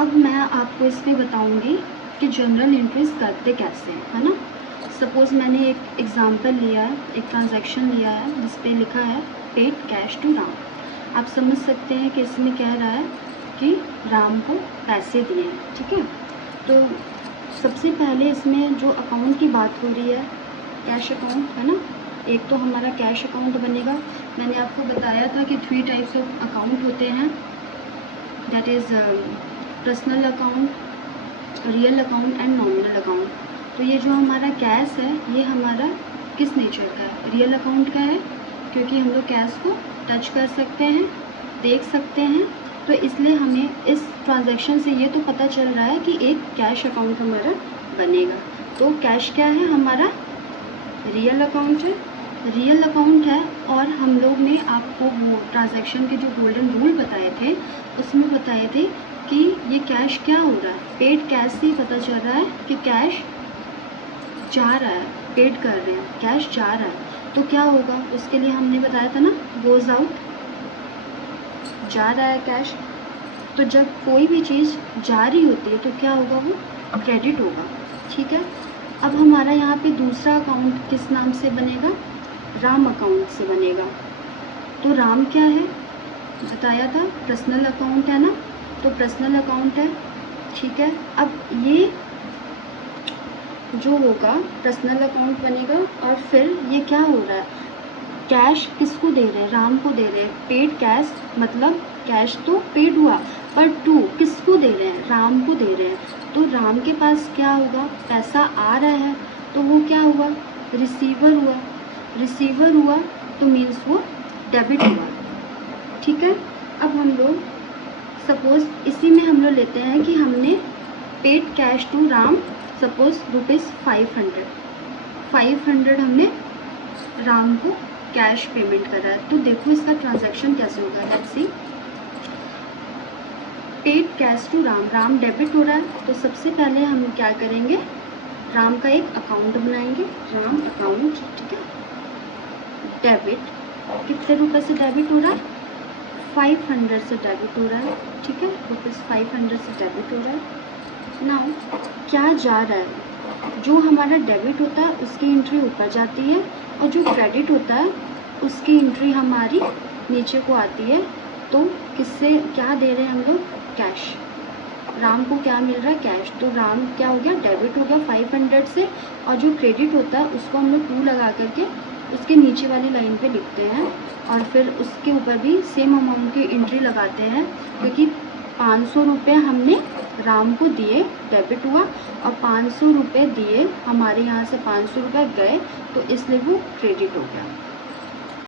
अब मैं आपको इसमें बताऊंगी कि जनरल एंट्रीज करते कैसे हैं, है ना। सपोज़ मैंने एक एग्ज़ाम्पल लिया है, एक ट्रांजैक्शन लिया है जिस पे लिखा है पेड कैश टू राम। आप समझ सकते हैं कि इसमें कह रहा है कि राम को पैसे दिए हैं, ठीक है। तो सबसे पहले इसमें जो अकाउंट की बात हो रही है, कैश अकाउंट, है ना। एक तो हमारा कैश अकाउंट बनेगा। मैंने आपको बताया था कि 3 टाइप्स ऑफ अकाउंट होते हैं, that is personal account, real account and nominal account. तो ये जो हमारा कैश है ये हमारा किस नेचर का है, रियल अकाउंट का है, क्योंकि हम लोग कैश को टच कर सकते हैं, देख सकते हैं। तो इसलिए हमें इस ट्रांजैक्शन से ये तो पता चल रहा है कि एक कैश अकाउंट हमारा बनेगा। तो कैश क्या है हमारा, रियल अकाउंट है, रियल अकाउंट है। और हम लोग ने आपको वो ट्रांजैक्शन के जो गोल्डन रूल बताए थे उसमें बताए थे कि ये कैश क्या हो रहा है, पेड कैश से ही पता चल रहा है कि कैश जा रहा है, पेड कर रहे हैं, कैश जा रहा है। तो क्या होगा उसके लिए हमने बताया था ना, गोज़ आउट, जा रहा है कैश। तो जब कोई भी चीज़ जा रही होती है तो क्या होगा, वो क्रेडिट होगा, ठीक है। अब हमारा यहाँ पे दूसरा अकाउंट किस नाम से बनेगा, राम अकाउंट से बनेगा। तो राम क्या है बताया था, पर्सनल अकाउंट है ना, तो पर्सनल अकाउंट है, ठीक है। अब ये जो होगा पर्सनल अकाउंट बनेगा। और फिर ये क्या हो रहा है, कैश किसको दे रहे हैं, राम को दे रहे हैं, पेड कैश, मतलब कैश तो पेड हुआ, पर टू किसको दे रहे हैं, राम को दे रहे हैं। तो राम के पास क्या होगा, पैसा आ रहा है, तो वो क्या हुआ, रिसीवर हुआ, रिसीवर हुआ तो मीन्स वो डेबिट हुआ, ठीक है। अब हम लोग सपोज़ इसी में हम लोग लेते हैं कि हमने paid cash to Ram, suppose ₹500, 500 हमने राम को कैश पेमेंट करा है। तो देखो इसका ट्रांजैक्शन कैसे होगा, let's see. Paid cash to Ram, Ram debit हो रहा है, तो सबसे पहले हम क्या करेंगे, राम का एक अकाउंट बनाएंगे, राम अकाउंट, ठीक है। डेबिट, कितने रुपए से डेबिट हो रहा है, 500 से डेबिट हो रहा है, ठीक है, ₹500 से डेबिट हो रहा है। नाउ क्या जा रहा है, जो हमारा डेबिट होता है उसकी एंट्री ऊपर जाती है और जो क्रेडिट होता है उसकी एंट्री हमारी नीचे को आती है। तो किससे क्या दे रहे हैं हम लोग, कैश। राम को क्या मिल रहा है, कैश। तो राम क्या हो गया, डेबिट हो गया 500 से, और जो क्रेडिट होता है उसको हम लोग 2 लगा करके उसके नीचे वाली लाइन पे लिखते हैं, और फिर उसके ऊपर भी सेम अमाउंट की एंट्री लगाते हैं, क्योंकि 500 रुपये हमने राम को दिए, डेबिट हुआ, और 500 रुपये दिए, हमारे यहाँ से 500 रुपये गए, तो इसलिए वो क्रेडिट हो गया।